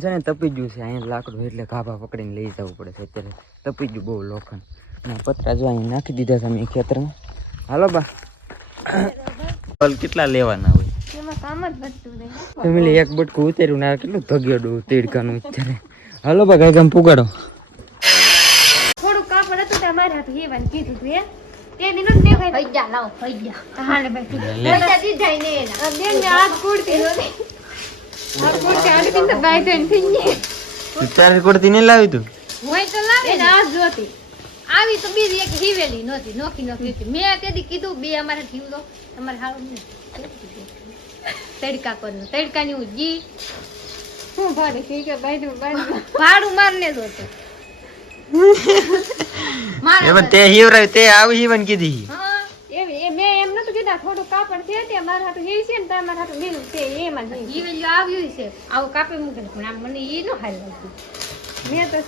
છે ને તપી ગયું છે અહીંયા લાકડું એટલે ગાભા પકડીને લઈ જવું પડે છે અત્યારે તપી ગયું બહુ લોખંડ અને પતરા જો અહીં નાખી દીધા છે અમે ખેતરમાં હાલો બા ફળ કેટલા લેવાના હોય ફેમિલી એક બટકું ઉતાર્યું ને કેટલું ધગેડું તીડકાનું અત્યારે હાલો બા ગાય ગામ પુગાડો થોડું કાપડ હતું તમારે હાથ હેવાન કીધું તું હે તે દિનો ને ખાઈ થઈ જા લાવ થઈ જા હાલે ભાઈ પૈસા દીધા ને એના બેન ને હાથ કુડતી નોતી હાથ કુડતી આને કિંમત બાય બેન થઈ તું ચાર કુડતી ને લાવી તું હોય તો લાવે ને આ જોતી આવી તો બીજી એક હિવેલી નોતી નોકી મેં તેદી કીધું બે અમારે થયું તો તમારે હાવ નહીં તડકા કરનો તડકાની ઉજી હું ભાડે કે કે ભાડું મારને જોતો એમાં તે હિવરાય તે આવી હિવન કીધી હા એ મેં એમ નતું કીધા થોડું કાપડ છે તે મારા હાથું હિવ છે ને તમારા હાથું લીલું છે એમાં હિવેલી આવ્યું છે આવું કાપી મૂકે પણ આમ મને ઈ ન હાલ લાગતું મેં તો